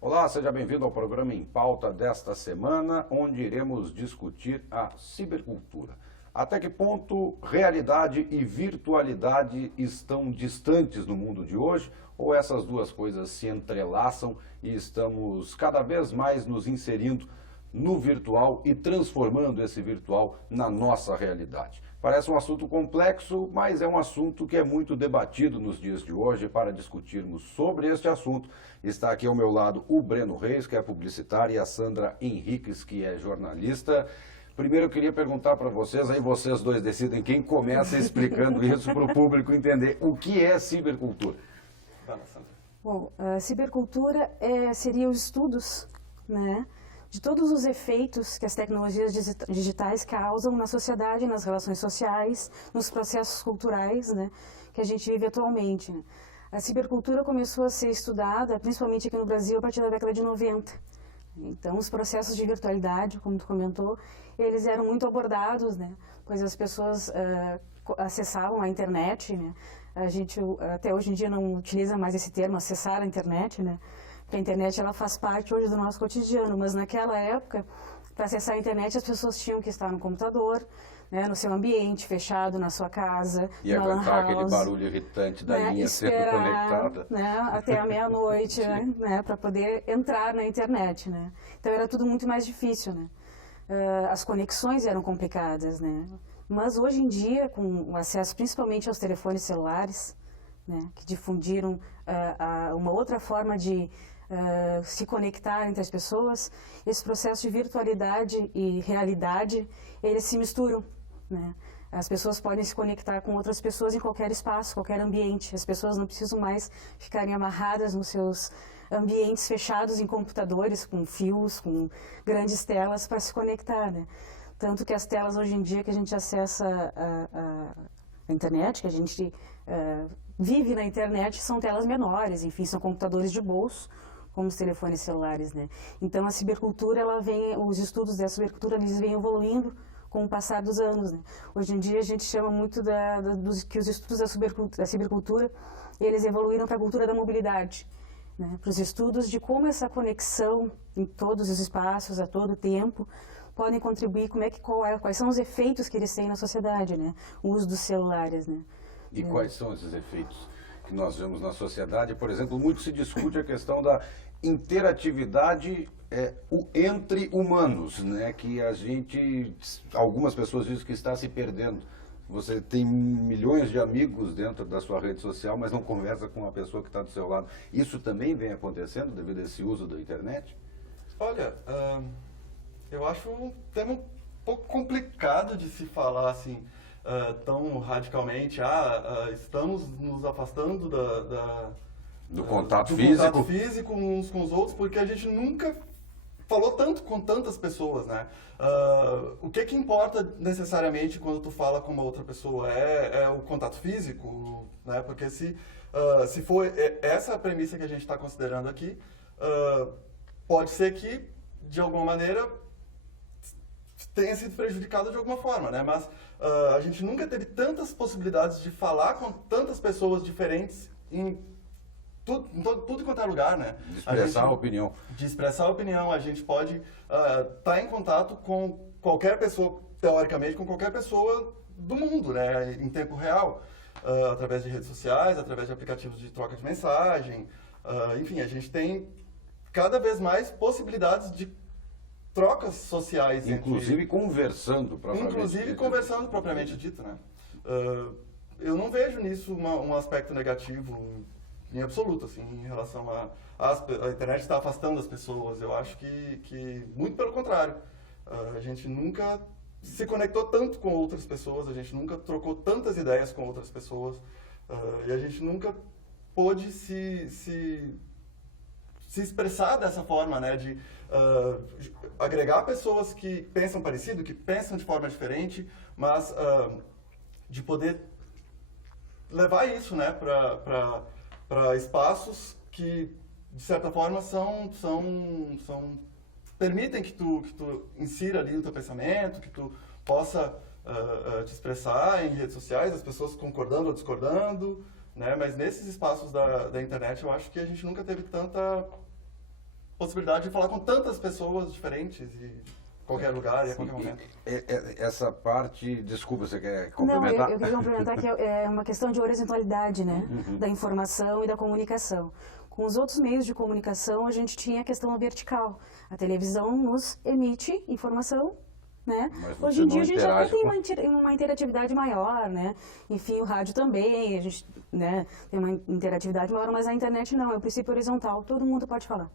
Olá, seja bem-vindo ao programa Em Pauta desta semana, onde iremos discutir a cibercultura. Até que ponto realidade e virtualidade estão distantes no mundo de hoje, ou essas duas coisas se entrelaçam e estamos cada vez mais nos inserindo no virtual e transformando esse virtual na nossa realidade? Parece um assunto complexo, mas é um assunto que é muito debatido nos dias de hoje. Para discutirmos sobre este assunto, está aqui ao meu lado o Breno Reis, que é publicitário, e a Sandra Henriques, que é jornalista. Primeiro eu queria perguntar para vocês, aí vocês dois decidem quem começa explicando isso para o público entender o que é cibercultura. Bom, a cibercultura seria os estudos, né, de todos os efeitos que as tecnologias digitais causam na sociedade, nas relações sociais, nos processos culturais, né, que a gente vive atualmente, né. A cibercultura começou a ser estudada, principalmente aqui no Brasil, a partir da década de 90. Então, os processos de virtualidade, como tu comentou, eles eram muito abordados, né, pois as pessoas acessavam a internet, né. A gente até hoje em dia não utiliza mais esse termo, acessar a internet, né. A internet ela faz parte hoje do nosso cotidiano, mas naquela época, para acessar a internet, as pessoas tinham que estar no computador, né, no seu ambiente, fechado, na sua casa, e na lan aguentar house, aquele barulho irritante da linha esperar, sendo conectada. Né, até a meia-noite, né, para poder entrar na internet, né. Então era tudo muito mais difícil, né. As conexões eram complicadas, né. Mas hoje em dia, com o acesso principalmente aos telefones celulares, né, que difundiram uma outra forma de se conectar entre as pessoas, esse processo de virtualidade e realidade, eles se misturam, né? As pessoas podem se conectar com outras pessoas em qualquer espaço, qualquer ambiente. As pessoas não precisam mais ficarem amarradas nos seus ambientes fechados em computadores, com fios, com grandes telas para se conectar, né? Tanto que as telas hoje em dia que a gente acessa a internet, que a gente vive na internet, são telas menores, enfim, são computadores de bolso, como os telefones celulares, né? Então a cibercultura, os estudos da cibercultura, eles vêm evoluindo com o passar dos anos, né? Hoje em dia a gente chama muito que os estudos da cibercultura, eles evoluíram para a cultura da mobilidade, né? Para os estudos de como essa conexão em todos os espaços, a todo tempo, podem contribuir, quais são os efeitos que eles têm na sociedade, né? O uso dos celulares, né? E quais são esses efeitos que nós vemos na sociedade? Por exemplo, muito se discute a questão da interatividade entre humanos, né? Que algumas pessoas dizem que está se perdendo. Você tem milhões de amigos dentro da sua rede social, mas não conversa com a pessoa que está do seu lado. Isso também vem acontecendo devido a esse uso da internet? Olha, eu acho um tema um pouco complicado de se falar assim, tão radicalmente. Estamos nos afastando do contato físico uns com os outros, porque a gente nunca falou tanto com tantas pessoas, né? O que importa necessariamente quando tu fala com uma outra pessoa é o contato físico, né? Porque se for essa a premissa que a gente está considerando aqui, pode ser que, de alguma maneira, tenha sido prejudicado de alguma forma, né? Mas a gente nunca teve tantas possibilidades de falar com tantas pessoas diferentes em tudo quanto é lugar, né? De expressar a opinião. De expressar a opinião. A gente pode estar em contato com qualquer pessoa, teoricamente, com qualquer pessoa do mundo, né? Em tempo real. Através de redes sociais, através de aplicativos de troca de mensagem. Enfim, a gente tem cada vez mais possibilidades de trocas sociais. Inclusive conversando propriamente dito, né? Eu não vejo nisso um aspecto negativo em absoluto, assim, em relação a internet está afastando as pessoas. Eu acho que muito pelo contrário. A gente nunca se conectou tanto com outras pessoas, a gente nunca trocou tantas ideias com outras pessoas, e a gente nunca pôde se expressar dessa forma, né, de agregar pessoas que pensam parecido, que pensam de forma diferente, mas de poder levar isso, né, para espaços que, de certa forma, são permitem que tu insira ali o teu pensamento, que tu possa te expressar em redes sociais, as pessoas concordando ou discordando, né? Mas nesses espaços da internet eu acho que a gente nunca teve tanta possibilidade de falar com tantas pessoas diferentes e qualquer lugar e a qualquer momento. Essa parte, desculpa, você quer Não, complementar? eu queria complementar que é uma questão de horizontalidade, né? Da informação e da comunicação. Com os outros meios de comunicação, a gente tinha a questão vertical. A televisão nos emite informação, né? Mas Hoje em você dia não a gente já interage tem uma interatividade maior, né? Enfim, o rádio também, a gente, né, tem uma interatividade maior, mas a internet não, é o princípio horizontal, todo mundo pode falar.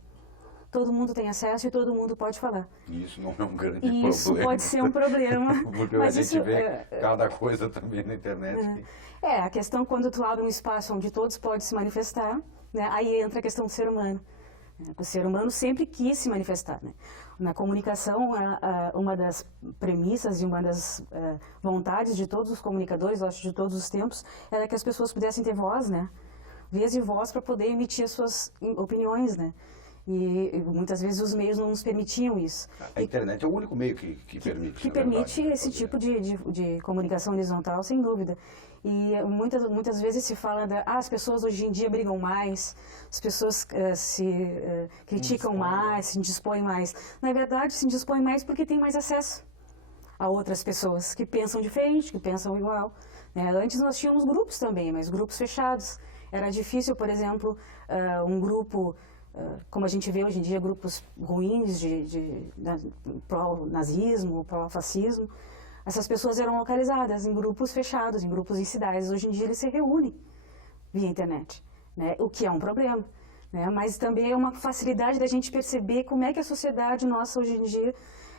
Todo mundo tem acesso e todo mundo pode falar. E isso não é um grande problema. Isso pode ser um problema. Porque mas a gente isso, vê cada coisa também na internet. a questão quando tu abre um espaço onde todos podem se manifestar, né, aí entra a questão do ser humano. O ser humano sempre quis se manifestar, né? Na comunicação, uma das premissas e uma das vontades de todos os comunicadores, eu acho, de todos os tempos, era que as pessoas pudessem ter voz, né? Vez e voz para poder emitir as suas opiniões, né? E muitas vezes os meios não nos permitiam isso. A internet é o único meio que permite. Que na permite verdade, esse tipo de comunicação horizontal, sem dúvida. E muitas vezes se fala as pessoas hoje em dia brigam mais, as pessoas criticam mais, se indispõem mais. Na verdade, se indispõem mais porque tem mais acesso a outras pessoas que pensam diferente, que pensam igual, né? Antes nós tínhamos grupos também, mas grupos fechados. Era difícil, por exemplo, um grupo... como a gente vê hoje em dia, grupos ruins pró-nazismo, pró-fascismo, essas pessoas eram localizadas em grupos fechados, em grupos em cidades. Hoje em dia eles se reúnem via internet, né? O que é um problema, né? Mas também é uma facilidade da gente perceber como é que a sociedade nossa hoje em dia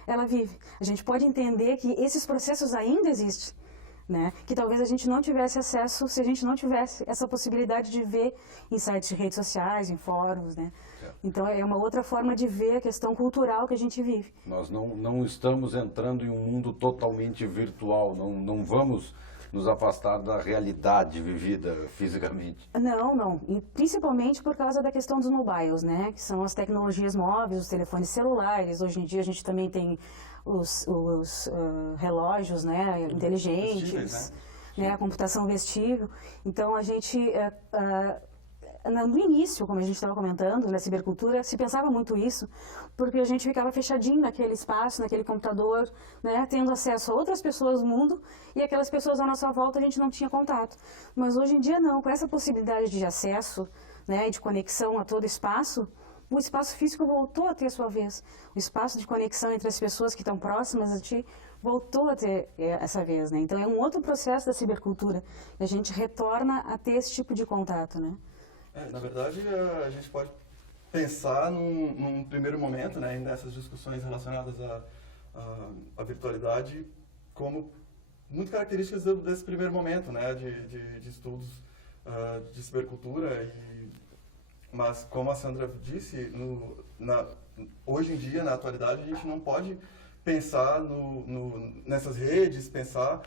ela vive. A gente pode entender que esses processos ainda existem, né? Que talvez a gente não tivesse acesso se a gente não tivesse essa possibilidade de ver em sites de redes sociais, em fóruns, né? Então é uma outra forma de ver a questão cultural que a gente vive. Nós não estamos entrando em um mundo totalmente virtual, não vamos nos afastar da realidade vivida fisicamente. Não. E principalmente por causa da questão dos mobiles, né? Que são as tecnologias móveis, os telefones celulares. Hoje em dia a gente também tem os relógios, né, inteligentes, né, a computação vestível. Então a gente, no início, como a gente estava comentando, na cibercultura, se pensava muito isso, porque a gente ficava fechadinho naquele espaço, naquele computador, né, tendo acesso a outras pessoas do mundo, e aquelas pessoas à nossa volta a gente não tinha contato. Mas hoje em dia não, com essa possibilidade de acesso, né, e de conexão a todo espaço, o espaço físico voltou a ter a sua vez. O espaço de conexão entre as pessoas que estão próximas a ti voltou a ter essa vez, né? Então é um outro processo da cibercultura. A gente retorna a ter esse tipo de contato, né? Na verdade, a gente pode pensar num primeiro momento, né, nessas discussões relacionadas à virtualidade, como muito características desse primeiro momento, né, de estudos de cibercultura. Mas, como a Sandra disse, hoje em dia, na atualidade, a gente não pode pensar nessas redes, pensar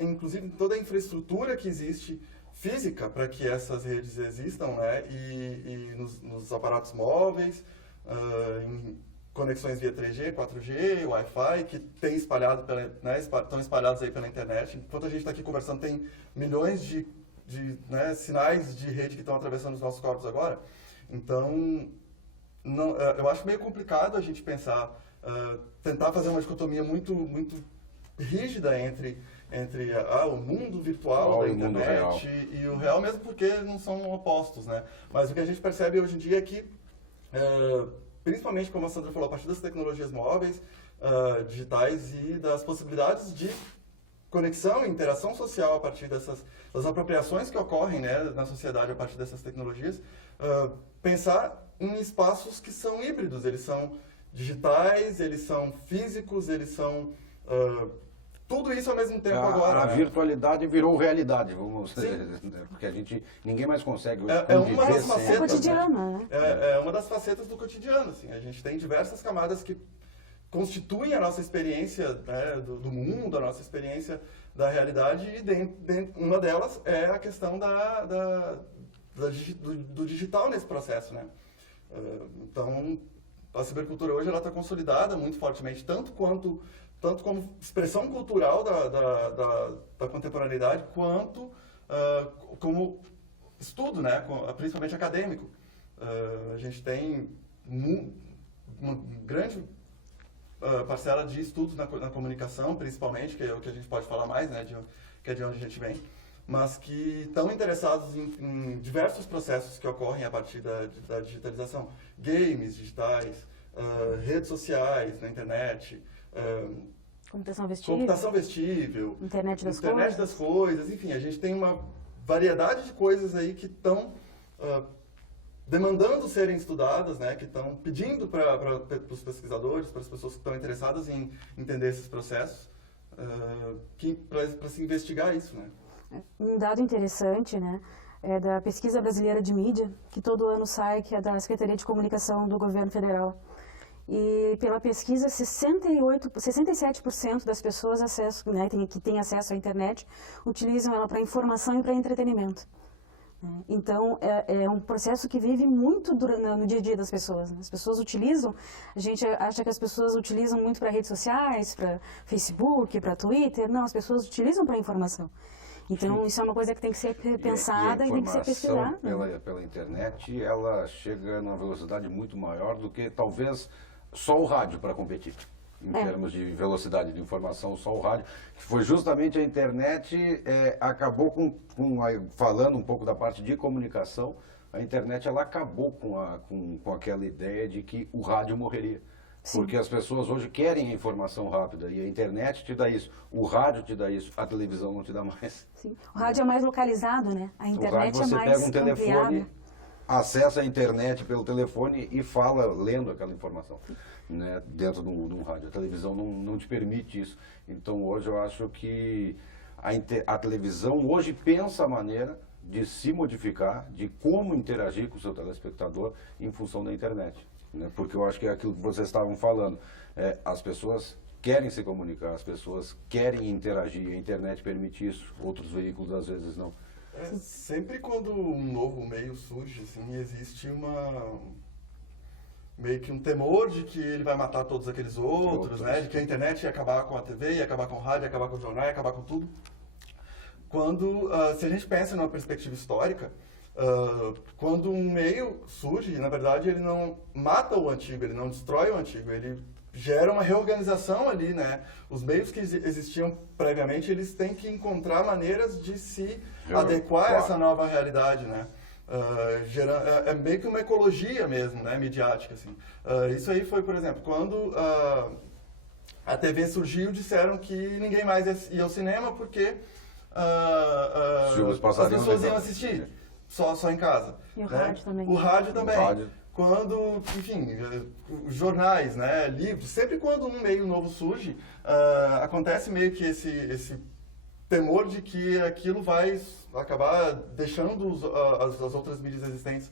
inclusive em toda a infraestrutura que existe física para que essas redes existam, né? E nos aparatos móveis, em conexões via 3G, 4G, Wi-Fi, que estão espalhados aí pela internet. Enquanto a gente está aqui conversando, tem milhões de sinais de rede que estão atravessando os nossos corpos agora. Então, eu acho meio complicado a gente pensar, tentar fazer uma dicotomia muito, muito rígida entre o mundo virtual da internet e o real, mesmo porque não são opostos, né? Mas o que a gente percebe hoje em dia é que, principalmente, como a Sandra falou, a partir das tecnologias móveis, digitais e das possibilidades de conexão e interação social a partir das apropriações que ocorrem, né, na sociedade a partir dessas tecnologias, pensar em espaços que são híbridos, eles são digitais, eles são físicos, eles são tudo isso ao mesmo tempo agora. A virtualidade virou realidade, vamos dizer, porque ninguém mais consegue uma das facetas, é cotidiano, né? É uma das facetas do cotidiano, assim. A gente tem diversas camadas que constituem a nossa experiência, né, do mundo, a nossa experiência da realidade, e uma delas é a questão do digital nesse processo, né? Então, a cibercultura hoje ela está consolidada muito fortemente, tanto como expressão cultural da contemporaneidade, quanto como estudo, né, principalmente acadêmico. A gente tem uma grande parcela de estudos na comunicação, principalmente, que é o que a gente pode falar mais, né, que é de onde a gente vem, mas que estão interessados em diversos processos que ocorrem a partir da digitalização. Games digitais, redes sociais na internet, computação vestível, internet das coisas, enfim, a gente tem uma variedade de coisas aí que estão demandando serem estudadas, né, que estão pedindo para os pesquisadores, para as pessoas que estão interessadas em entender esses processos, para se investigar isso, né. Um dado interessante, né, é da Pesquisa Brasileira de Mídia, que todo ano sai, que é da Secretaria de Comunicação do Governo Federal. E pela pesquisa, 67% das pessoas né, que têm acesso à internet utilizam ela para informação e para entretenimento. Então, é um processo que vive muito no dia a dia das pessoas. Né? As pessoas utilizam, a gente acha que as pessoas utilizam muito para redes sociais, para Facebook, para Twitter. Não, as pessoas utilizam para informação. Então, Sim. Isso é uma coisa que tem que ser pensada e tem que ser pesquisada. Pela internet, ela chega numa velocidade muito maior do que talvez só o rádio para competir. Em termos de velocidade de informação, só o rádio, que foi justamente a internet, acabou falando um pouco da parte de comunicação, a internet ela acabou com aquela ideia de que o rádio morreria. Sim. Porque as pessoas hoje querem a informação rápida e a internet te dá isso, o rádio te dá isso, a televisão não te dá mais. Sim. O rádio é mais localizado, né? A internet o rádio, é mais você pega um telefone, ampliada. Acessa a internet pelo telefone e fala lendo aquela informação, né, dentro de um rádio. A televisão não te permite isso. Então hoje eu acho que a televisão hoje pensa a maneira de se modificar, de como interagir com o seu telespectador em função da internet. Né? Porque eu acho que é aquilo que vocês estavam falando. As pessoas querem se comunicar, as pessoas querem interagir, a internet permite isso, outros veículos às vezes não. Sempre quando um novo meio surge, assim, existe meio que um temor de que ele vai matar todos aqueles outros, né? De que a internet ia acabar com a TV, ia acabar com o rádio, ia acabar com o jornal, ia acabar com tudo. Se a gente pensa numa perspectiva histórica, quando um meio surge, na verdade ele não mata o antigo, ele não destrói o antigo, ele gera uma reorganização ali, né? Os meios que existiam previamente, eles têm que encontrar maneiras de se adequar a essa nova realidade, né? É meio que uma ecologia mesmo, né? Midiática, assim. Isso aí foi, por exemplo, quando a TV surgiu, disseram que ninguém mais ia ao cinema porque as pessoas iam assistir só em casa. E o né? rádio também. O rádio também. Quando, enfim, jornais, né, livros, sempre quando um meio novo surge, acontece meio que esse temor de que aquilo vai acabar deixando as outras mídias existentes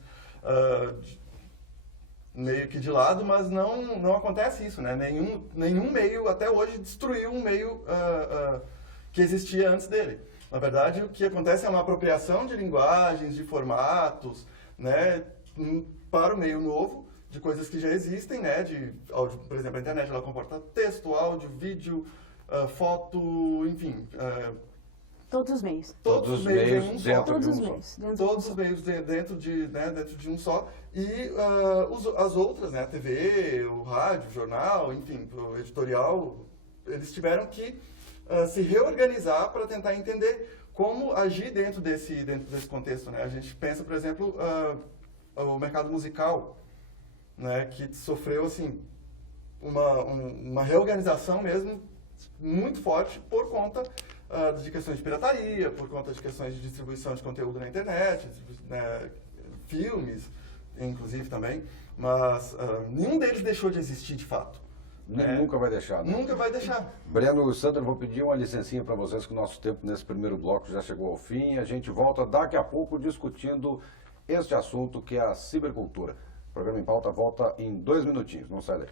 meio que de lado, mas não acontece isso, né? Nenhum meio até hoje destruiu um meio que existia antes dele. Na verdade, o que acontece é uma apropriação de linguagens, de formatos, né, para o meio novo, de coisas que já existem, né, por exemplo, a internet ela comporta texto, áudio, vídeo, foto, enfim. Todos os meios. Todos os meios dentro Todos de os um meios. só. Todos os meios dentro de um só. E as outras, né, a TV, o rádio, o jornal, enfim, o editorial, eles tiveram que se reorganizar para tentar entender como agir dentro desse contexto, né? A gente pensa, por exemplo, o mercado musical, né, que sofreu assim uma reorganização mesmo muito forte por conta de questões de pirataria, por conta de questões de distribuição de conteúdo na internet, né, filmes, inclusive também, mas nenhum deles deixou de existir de fato. Nunca vai deixar. Né? Nunca vai deixar. Breno e Sandro, vou pedir uma licencinha para vocês, que o nosso tempo nesse primeiro bloco já chegou ao fim. A gente volta daqui a pouco discutindo este assunto que é a cibercultura. O programa em pauta volta em 2 minutinhos, não sai daí.